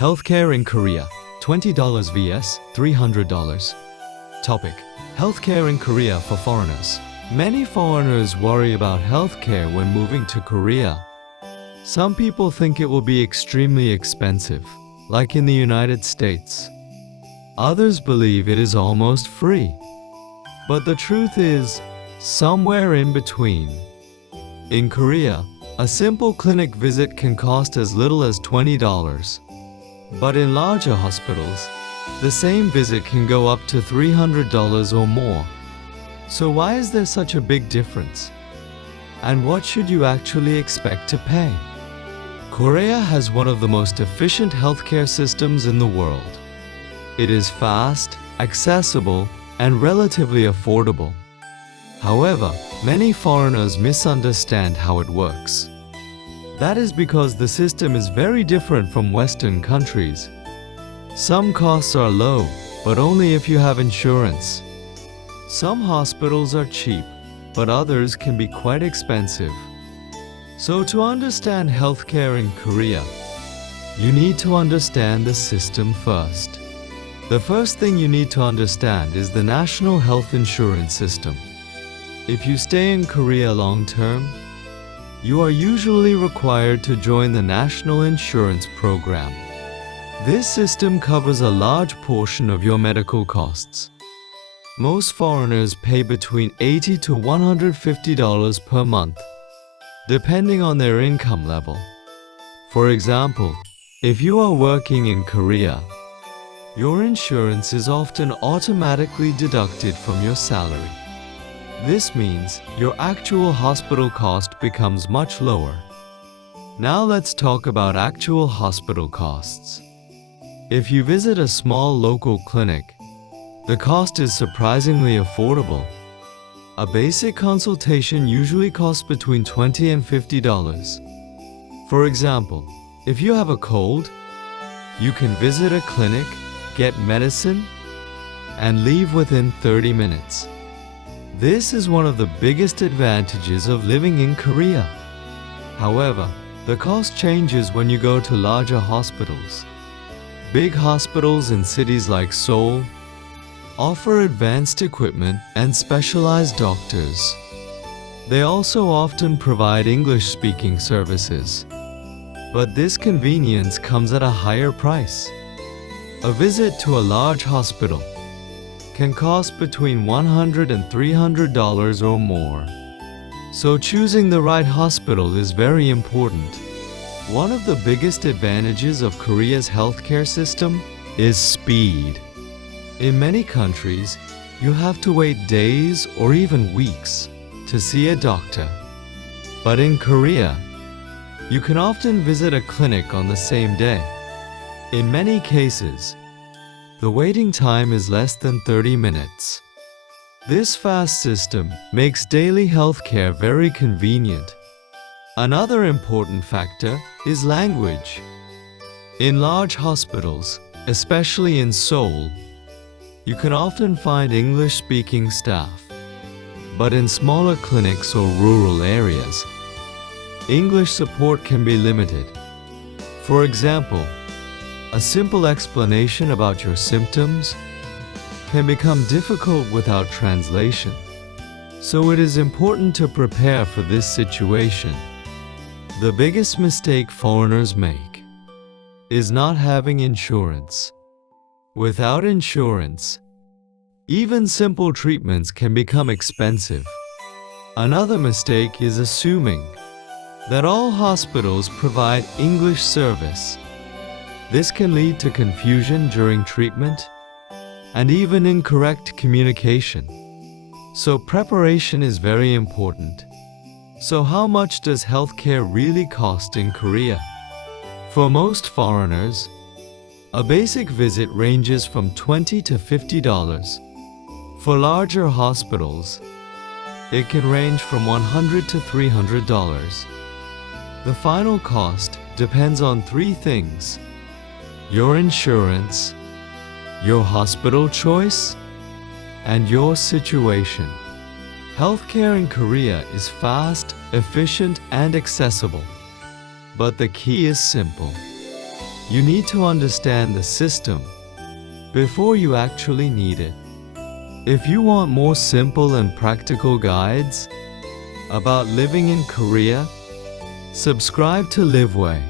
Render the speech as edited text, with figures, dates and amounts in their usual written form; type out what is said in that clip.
Healthcare in Korea, $20 vs. $300. Topic: Healthcare in Korea for foreigners. Many foreigners worry about healthcare when moving to Korea. Some people think it will be extremely expensive, like in the United States. Others believe it is almost free. But the truth is, somewhere in between. In Korea, a simple clinic visit can cost as little as $20. But in larger hospitals, the same visit can go up to $300 or more. So why is there such a big difference? And what should you actually expect to pay? Korea has one of the most efficient healthcare systems in the world. It is fast, accessible, and relatively affordable. However, many foreigners misunderstand how it works. That is because the system is very different from Western countries. Some costs are low, but only if you have insurance. Some hospitals are cheap, but others can be quite expensive. So to understand healthcare in Korea, you need to understand the system first. The first thing you need to understand is the national health insurance system. If you stay in Korea long term, you are usually required to join the national insurance program. This system covers a large portion of your medical costs. Most foreigners pay between $80 to $150 per month, depending on their income level. For example, if you are working in Korea, your insurance is often automatically deducted from your salary. This means your actual hospital cost becomes much lower. Now let's talk about actual hospital costs. If you visit a small local clinic, the cost is surprisingly affordable. A basic consultation usually costs between $20 and $50. For example, if you have a cold, you can visit a clinic, get medicine, and leave within 30 minutes. This is one of the biggest advantages of living in Korea. However, the cost changes when you go to larger hospitals. Big hospitals in cities like Seoul offer advanced equipment and specialized doctors. They also often provide English-speaking services. But this convenience comes at a higher price. A visit to a large hospital can cost between $100 and $300 or more. So choosing the right hospital is very important. One of the biggest advantages of Korea's healthcare system is speed. In many countries, you have to wait days or even weeks to see a doctor. But in Korea, you can often visit a clinic on the same day. In many cases, the waiting time is less than 30 minutes. This fast system makes daily healthcare very convenient. Another important factor is language. In large hospitals, especially in Seoul, you can often find English-speaking staff. But in smaller clinics or rural areas, English support can be limited. For example, a simple explanation about your symptoms can become difficult without translation. So it is important to prepare for this situation. The biggest mistake foreigners make is not having insurance. Without insurance, even simple treatments can become expensive. Another mistake is assuming that all hospitals provide English service. This can lead to confusion during treatment and even incorrect communication. So preparation is very important. So how much does healthcare really cost in Korea? For most foreigners, a basic visit ranges from $20 to $50. For larger hospitals, it can range from $100 to $300. The final cost depends on three things: your insurance, your hospital choice, and your situation. Healthcare in Korea is fast, efficient, and accessible. But the key is simple. You need to understand the system before you actually need it. If you want more simple and practical guides about living in Korea, subscribe to Liveway.